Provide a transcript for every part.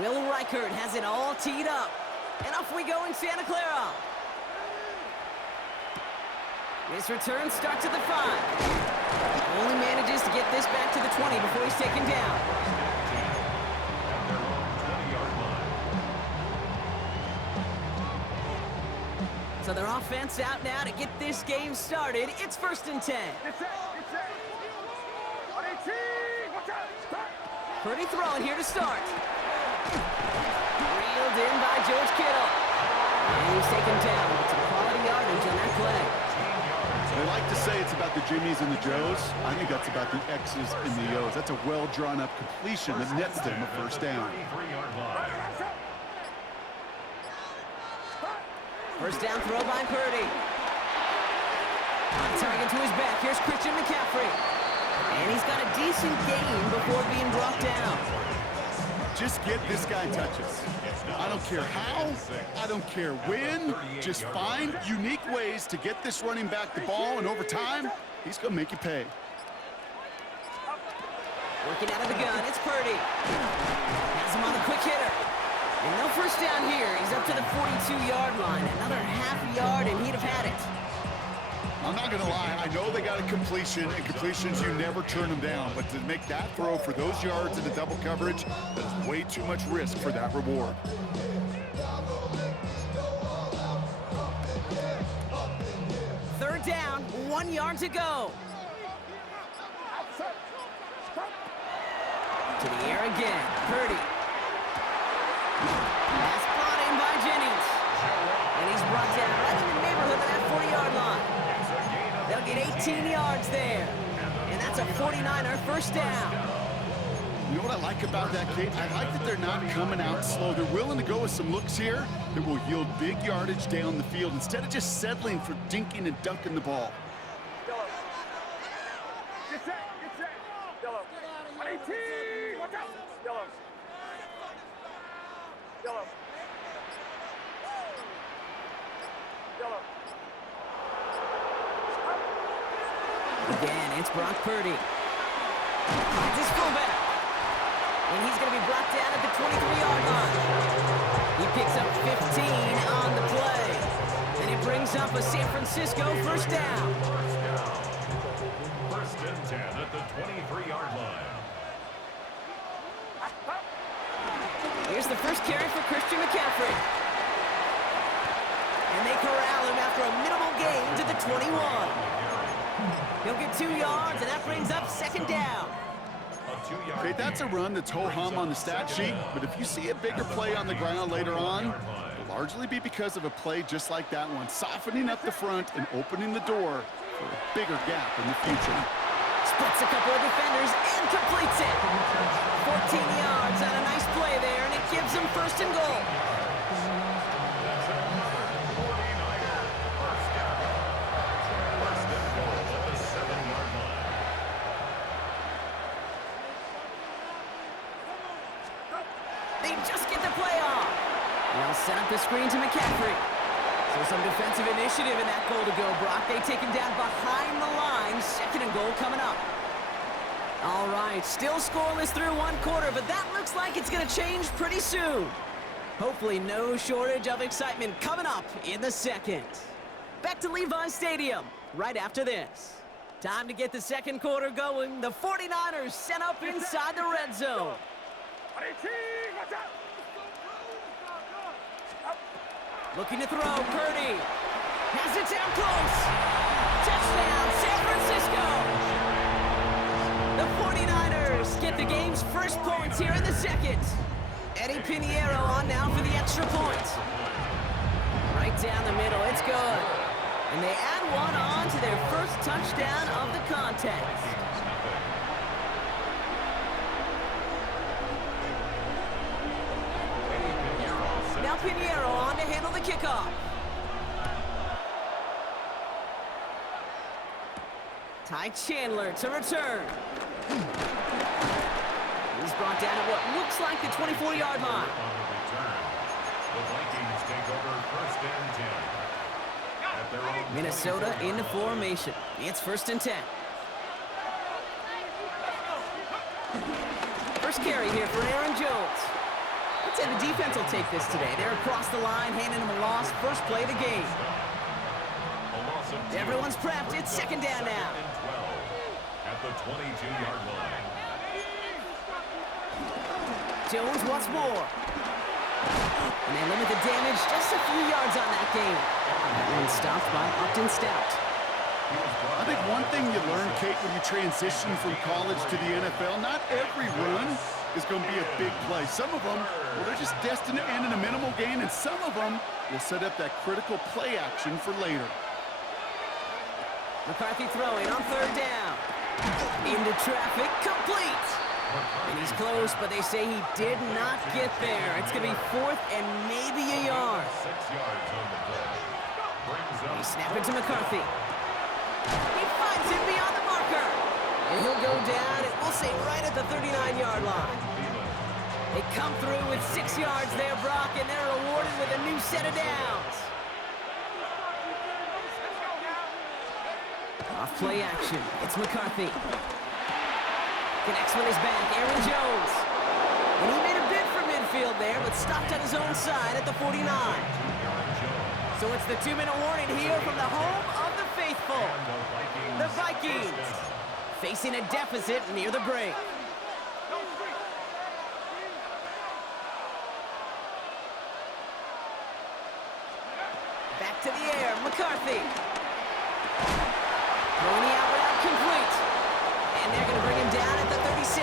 Will Reichert has it all teed up. And off we go in Santa Clara. This return starts at the 5. Only manages to get this back to the 20 before he's taken down. So their offense out now to get this game started. It's 1st and 10. Purdy throwing here to start. Reeled in by George Kittle. And he's taken down. Some quality yardage on that play. They like to say it's about the Jimmies and the Joes. I think that's about the X's and the O's. That's a well-drawn-up completion that nets them a first down. First down throw by Purdy. On target to his back. Here's Christian McCaffrey. And he's got a decent gain before being brought down. Just get this guy touches. I don't care how, I don't care when. Just find unique ways to get this running back the ball, and over time, he's going to make you pay. Working out of the gun, it's Purdy. Has him on the quick hitter. And no first down here. He's up to the 42-yard line. Another half yard, and he'd have had it. I'm not going to lie. I know they got a completion, and completions, you never turn them down. But to make that throw for those yards in the double coverage, that is way too much risk for that reward. Third down, 1 yard to go. To the air again, Purdy. That's brought in by Jennings. And he's brought down right in the neighborhood of that 40-yard line. They'll get 18 yards there. And that's a 49er first down. You know what I like about that, Kate? I like that they're not coming out slow. They're willing to go with some looks here that will yield big yardage down the field instead of just settling for dinking and dunking the ball. Get set. Yellow. 18. Watch out. Yellow. Again, it's Brock Purdy. It's his fullback. And he's going to be brought down at the 23-yard line. He picks up 15 on the play. And it brings up a San Francisco first down. First and 10 at the 23-yard line. Here's the first carry for Christian McCaffrey. And they corral him after a minimal gain to the 21. He'll get 2 yards, and that brings up second down. Okay, that's a run that's ho-hum on the stat sheet, but if you see a bigger play on the ground later on, it'll largely be because of a play just like that one, softening up the front and opening the door for a bigger gap in the future. Splits a couple of defenders and completes it. 14 yards on a nice play there, and it gives him first and goal. They just get the play off. They'll set up the screen to McCaffrey. So some defensive initiative in that goal to go, Brock. They take him down behind the line. Second and goal coming up. All right, still scoreless through 1 quarter, but that looks like it's going to change pretty soon. Hopefully no shortage of excitement coming up in the second. Back to Levi Stadium right after this. Time to get the second quarter going. The 49ers set up inside the red zone. 18. Watch out. Looking to throw, Purdy. Has it down close. Touchdown, San Francisco. The 49ers get the game's first points here in the second. Eddie Pinheiro on now for the extra point. Right down the middle, it's good. And they add one on to their first touchdown of the contest. Now Pinheiro on to handle the kickoff. Ty Chandler to return. He's brought down at what looks like the 24-yard line. The Vikings take over first and 10. At their own Minnesota into formation. It's first and 10. First carry here for Aaron Jones. Let's say the defense will take this today. They're across the line, handing them a loss. First play of the game. Everyone's prepped. It's second down now. At the 22-yard line. Jones once more. And they limit the damage just a few yards on that game. That one stopped by Upton Stout. I think one thing you learn, Kate, when you transition from college to the NFL, not every run is going to be a big play. Some of them, well, they're just destined to end in a minimal gain, and some of them will set up that critical play action for later. McCarthy throwing on third down. Into traffic, complete. And he's close, but they say he did not get there. It's going to be fourth and maybe a yard. 6 yards on the play. He snapped it to McCarthy. He finds him beyond the marker. And he'll go down, and we'll say right at the 39-yard line. They come through with 6 yards there, Brock, and they're rewarded with a new set of downs. Off play action. It's McCarthy. Connects with his back. Aaron Jones. And he made a bid for midfield there, but stopped on his own side at the 49. So it's the 2-minute warning here from the home of the faithful. The Vikings facing a deficit near the break. Back to the air. McCarthy. Throwing the out route complete. And they're going to bring him down at the 36.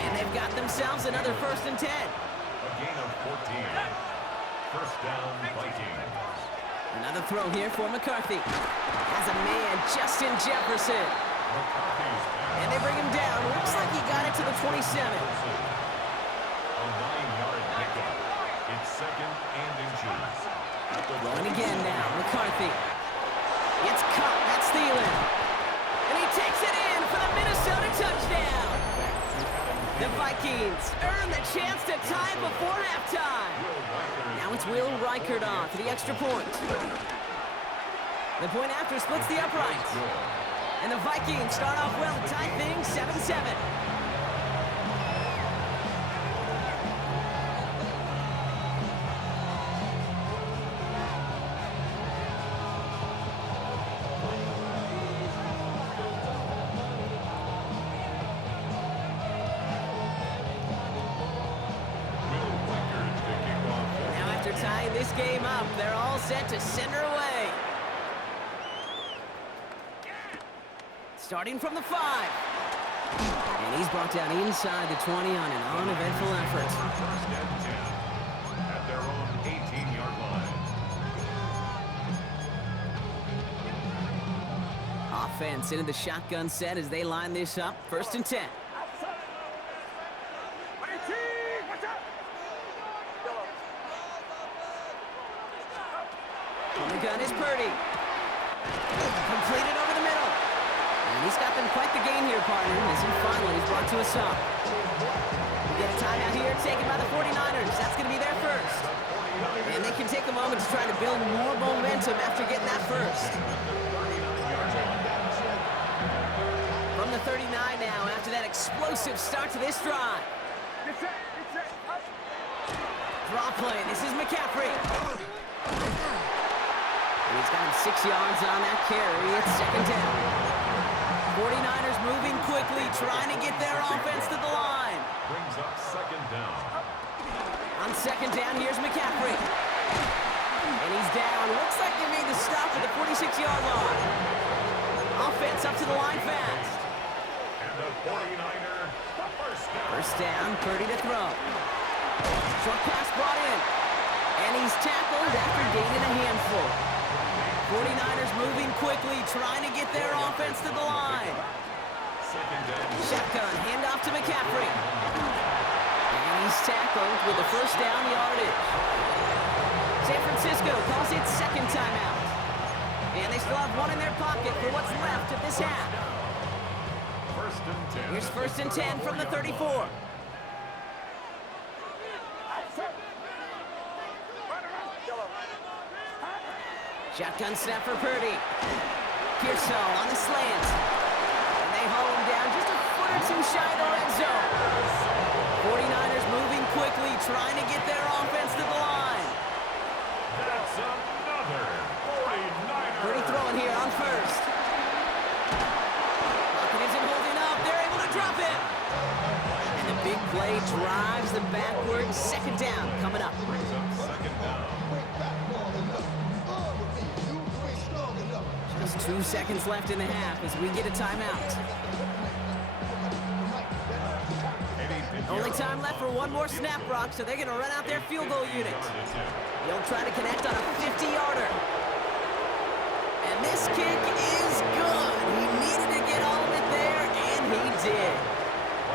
And they've got themselves another 1st and 10. A gain of 14. First down, Vikings. Another throw here for McCarthy. Has a man, Justin Jefferson. And they bring him down. Looks like he got it to the 27. A 9-yard pickup. It's second and inches. Rolling again now, McCarthy. It's caught, that's Thielen. And he takes it in for the Minnesota touchdown. The Vikings earn the chance to tie it before halftime. Now it's Will Reichert on for the extra point. The point after splits the uprights. And the Vikings start off well to tie things 7-7. Tying this game up, they're all set to send her away. Starting from the 5. And he's brought down inside the 20 on an uneventful effort. First and 10 at their own 18-yard line. Offense into the shotgun set as they line this up. 1st and 10. On the gun is Purdy. Completed over the middle. And he's got them quite the game here, partner, as he finally is brought to a stop. We get a timeout here taken by the 49ers. That's going to be their first. And they can take a moment to try to build more momentum after getting that first. From the 39 now, after that explosive start to this drive. Draw play. This is McCaffrey. And he's got him 6 yards on that carry. It's second down. 49ers moving quickly, trying to get their offense to the line. Brings up second down. On second down, here's McCaffrey. And he's down. Looks like they made the stop at the 46-yard line. Offense up to the line fast. And the 49er, first down. First down, Purdy to throw. Short pass brought in. And he's tackled after gaining a handful. 49ers moving quickly, trying to get their offense to the line. Second down. Shotgun, handoff to McCaffrey. And he's tackled with the first down yardage. San Francisco calls it second timeout. And they still have one in their pocket for what's left of this half. First and 10. Here's 1st and 10 from the 34. Shotgun snap for Purdy. Pearsall on the slant. And they haul him down just a foot or two shy of the red zone. 49ers moving quickly, trying to get their offense to the line. That's another 49er. Pretty throwing here on first. Lockett isn't holding up. They're able to drop it. And the big play drives them backwards. Second down coming up. Brings up second down. Just 2 seconds left in the half as we get a timeout. Only time left for one more snap, Brock, so they're going to run out their field goal unit. They'll try to connect on a 50-yarder. And this kick is good. He needed to get all of it there, and he did.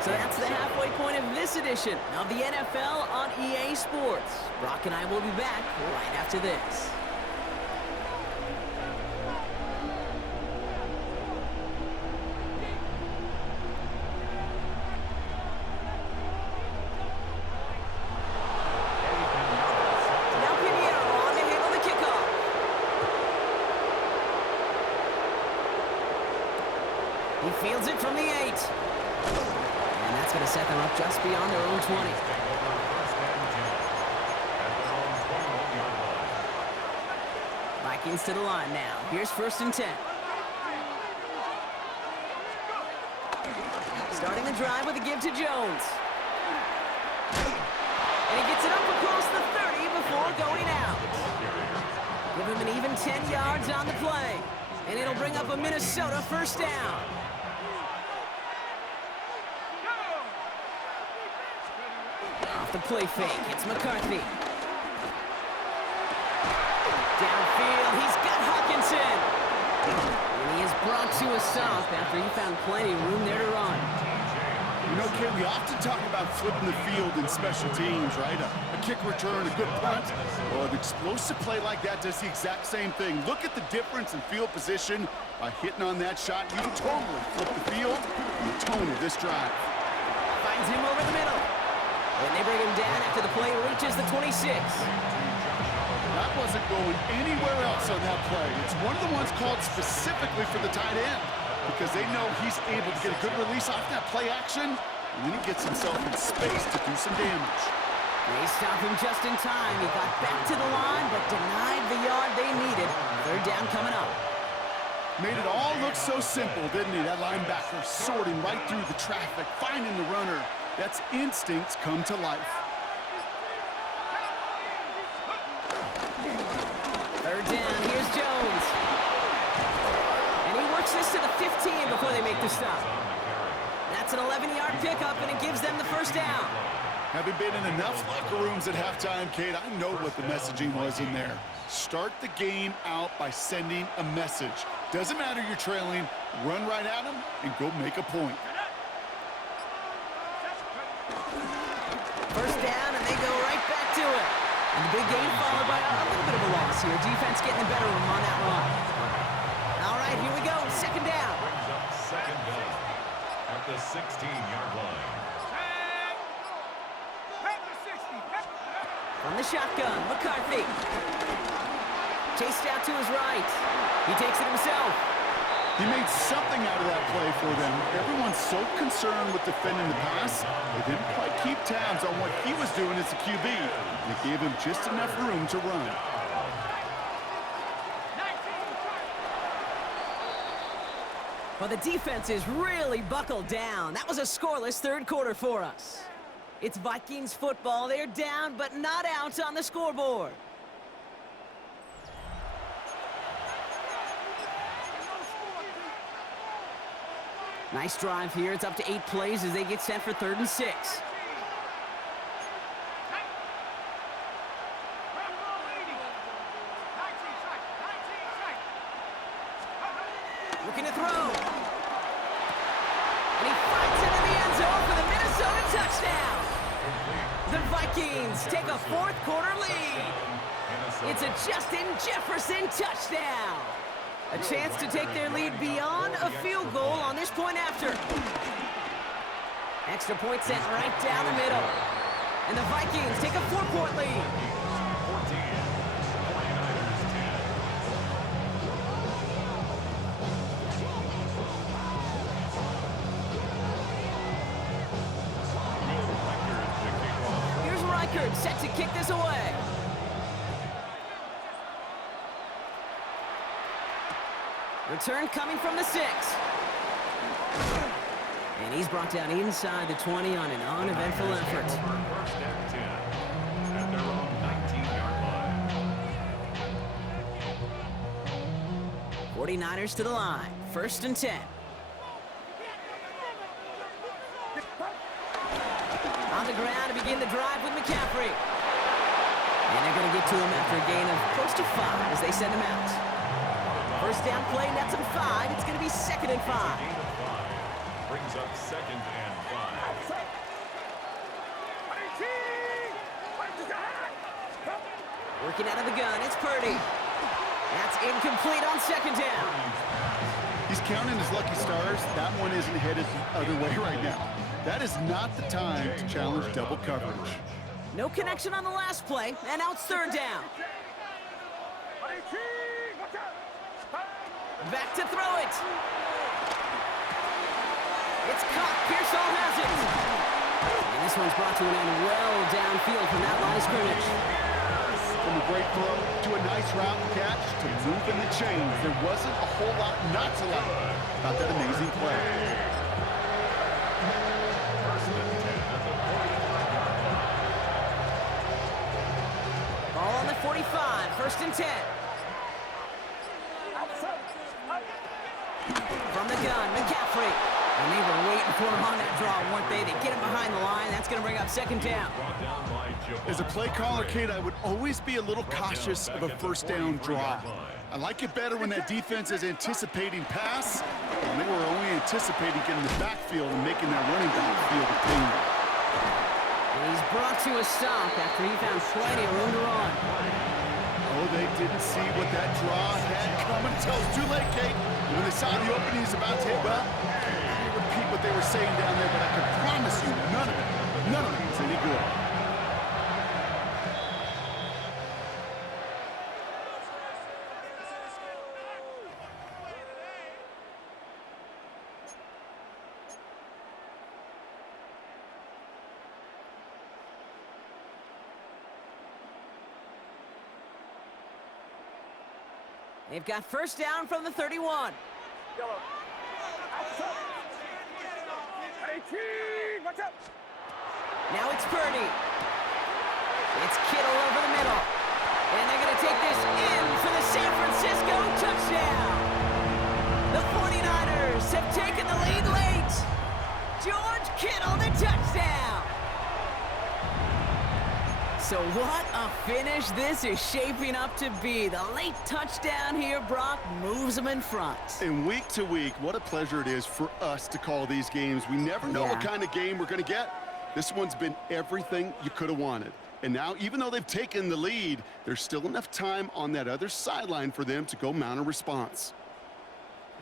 So that's the halfway point of this edition of the NFL on EA Sports. Brock and I will be back right after this. He fields it from the 8. And that's going to set them up just beyond their own 20. Vikings to the line now. Here's 1st and 10. Starting the drive with a give to Jones. And he gets it up across the 30 before going out. Give him an even 10 yards on the play. And it'll bring up a Minnesota 1st down. Off the play fake, it's McCarthy. Downfield, he's got Hawkinson. And he is brought to a stop after he found plenty of room there to run. You know, Kay, we often talk about flipping the field in special teams, right? A kick return, a good punt. Well, an explosive play like that does the exact same thing. Look at the difference in field position. By hitting on that shot, you totally flip the field and the tone of this drive. Finds him over the middle. And they bring him down after the play reaches the 26. That wasn't going anywhere else on that play. It's one of the ones called specifically for the tight end because they know he's able to get a good release off that play action, and then he gets himself in space to do some damage. They stop him just in time. He got back to the line, but denied the yard they needed. 3rd down coming up. Made it all look so simple, didn't he? That linebacker sorting right through the traffic, finding the runner. That's instincts come to life. 3rd down, here's Jones. And he works this to the 15 before they make the stop. That's an 11-yard pickup, and it gives them the 1st down. Having been in enough locker rooms at halftime, Kate, I know what the messaging was in there. Start the game out by sending a message. Doesn't matter you're trailing, run right at them and go make a point. 1st down, and they go right back to it. And the big gain followed by a little bit of a loss here. Defense getting the better of them on that run. All right, here we go. 2nd down. Brings up second down at the 16-yard line. From the shotgun, McCarthy. Chased out to his right. He takes it himself. He made something out of that play for them. Everyone's so concerned with defending the pass, they didn't quite keep tabs on what he was doing as a QB. It gave him just enough room to run. Well, the defense is really buckled down. That was a scoreless 3rd quarter for us. It's Vikings football. They're down, but not out on the scoreboard. Nice drive here. It's up to 8 plays as they get set for 3rd and 6. Looking to throw. And he fights into the end zone for the Minnesota touchdown. The Vikings take a 4th quarter lead. It's a Justin Jefferson touchdown. A chance to take their lead beyond a field goal on this point after. Extra point sent right down the middle. And the Vikings take a 4-point lead. 14, 49ers 10. Bird set to kick this away. Return coming from the 6. And he's brought down inside the 20 on an uneventful effort. First and 10 at their own 19-yard line. 49ers to the line. First and 10. On the ground to begin the drive with McCaffrey. And they're going to get to him after a gain of close to 5 as they send him out. First down play, nets him 5. It's going to be 2nd and 5. Gain of 5 brings up 2nd and 5. Working out of the gun, it's Purdy. That's incomplete on 2nd down. He's counting his lucky stars. That one isn't headed the other way right now. That is not the time to challenge double coverage. No connection on the last play, and now it's 3rd down. Back to throw it. It's caught. Pearsall has it. And this one's brought to an end well downfield from that line of scrimmage. From a great throw to a nice route and catch to moving the chains. There wasn't a whole lot not to like about that amazing play. First and 10 at the 45-yard line. Ball on the 45. First and 10. From the gun, McCaffrey. And they were waiting for him on that draw, weren't they? They get him behind the line. That's going to bring up 2nd down. Brought down by Javon. As a play caller, Kate, I would always be a little cautious of a first down draw. I like it better when that defense is anticipating pass, and they were only anticipating getting the backfield and making that running back feel the pain. And he's brought to a stop after he found plenty of room to run. Oh, they didn't see what that draw had coming until it's too late, Kate. And when they saw the opening, he's about to hit, well, I repeat what they were saying down there, but I can promise you none of it was any good. They've got first down from the 31. Yellow. Watch out. Now it's Purdy. It's Kittle over the middle. And they're going to take this in for the San Francisco touchdown. The 49ers have taken the lead late. George Kittle, the touchdown. So what a finish this is shaping up to be. The late touchdown here, Brock, moves them in front. And week to week, what a pleasure it is for us to call these games. We never know what kind of game we're going to get. This one's been everything you could have wanted. And now, even though they've taken the lead, there's still enough time on that other sideline for them to go mount a response.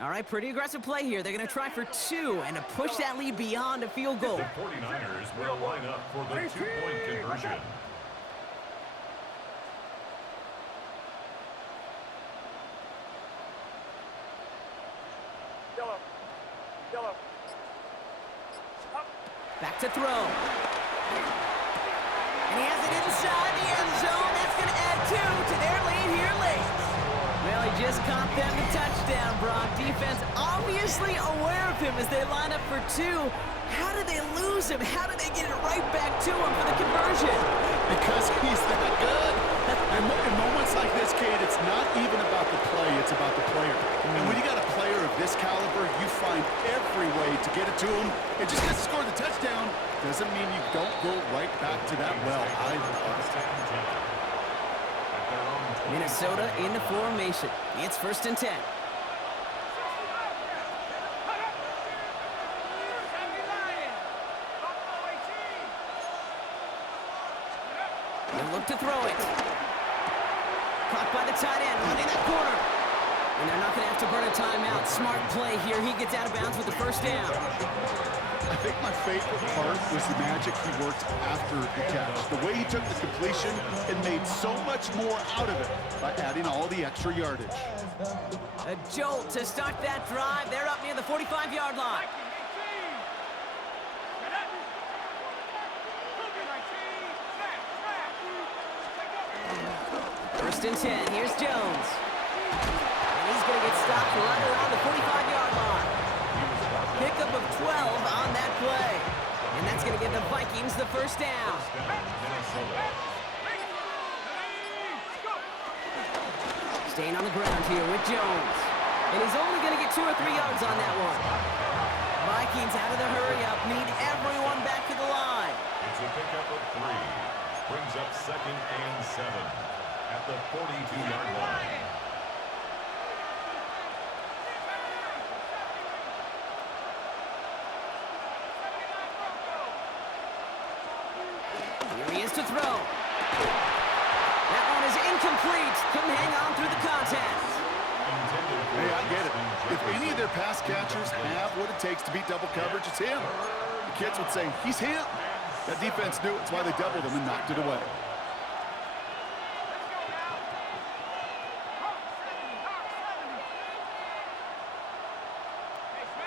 All right, pretty aggressive play here. They're going to try for 2 and to push that lead beyond a field goal. The 49ers will line up for the 2-point conversion. Yellow. Back to throw. And he has it inside the end zone. That's going to add 2 to their lead here late. Well, he just caught them the touchdown, Brock. Defense obviously aware of him as they line up for 2. How did they lose him? How did they get it right back to him for the conversion? Because he's that good. And in moments like this, Kate, it's not even about the play, it's about the player. And when you got a player of this caliber, you find every way to get it to him. And just because he scored the touchdown doesn't mean you don't go right back to that well either. Minnesota in the formation. It's first and 10. They look to throw it. Caught by the tight end, running that corner. And they're not going to have to burn a timeout. Smart play here. He gets out of bounds with the first down. I think my favorite part was the magic he worked after the catch. The way he took the completion and made so much more out of it by adding all the extra yardage. A jolt to start that drive. They're up near the 45-yard line. First and 10. Here's Jones. And he's going to get stopped right around the 45-yard line. Pickup of 12 on that play. And that's going to give the Vikings the first down. Staying on the ground here with Jones. And he's only going to get 2 or 3 yards on that one. Vikings out of the hurry-up, need everyone back to the line. It's a pickup of 3. Brings up 2nd and 7 at the 42-yard line. Here he is to throw. That one is incomplete. Couldn't hang on through the contact. Hey, I get it. If any of their pass catchers have what it takes to beat double coverage, it's him. The kids would say, he's him. That defense knew it. That's why they doubled him and knocked it away.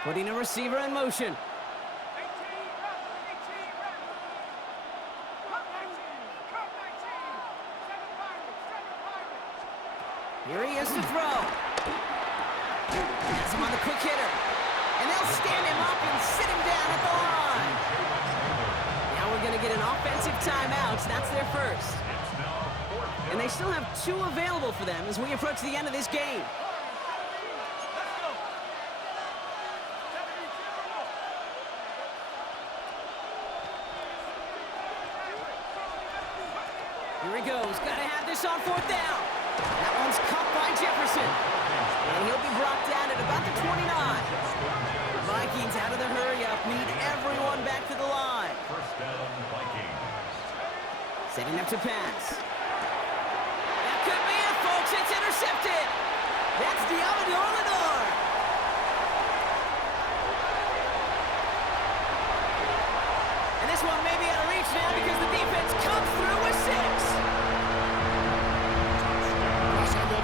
Putting a receiver in motion. Here he is to throw. Has him on the quick hitter. And they'll stand him up and sit him down at the line. Now we're going to get an offensive timeout. That's their first. And they still have 2 available for them as we approach the end of this game. Here he goes. Got to have this on 4th down. That one's caught by Jefferson. And he'll be brought down at about the 29. Vikings out of the hurry-up. Need everyone back to the line. First down, Vikings. Setting up to pass. That could be it, folks. It's intercepted. That's Deommodore Lenoir. And this one may be out of reach now because the defense comes through with 6.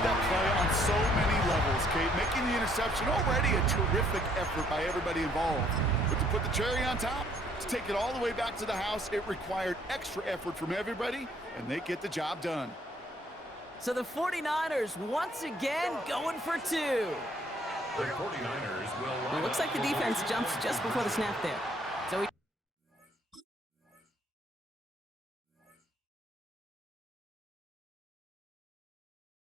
That play on so many levels, Kate. Making the interception already a terrific effort by everybody involved. But to put the cherry on top, to take it all the way back to the house, it required extra effort from everybody, and they get the job done. So the 49ers once again going for 2. The 49ers will It looks like the defense jumps just before the snap there.